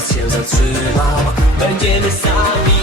Czas się zatrzymał, będziemy sami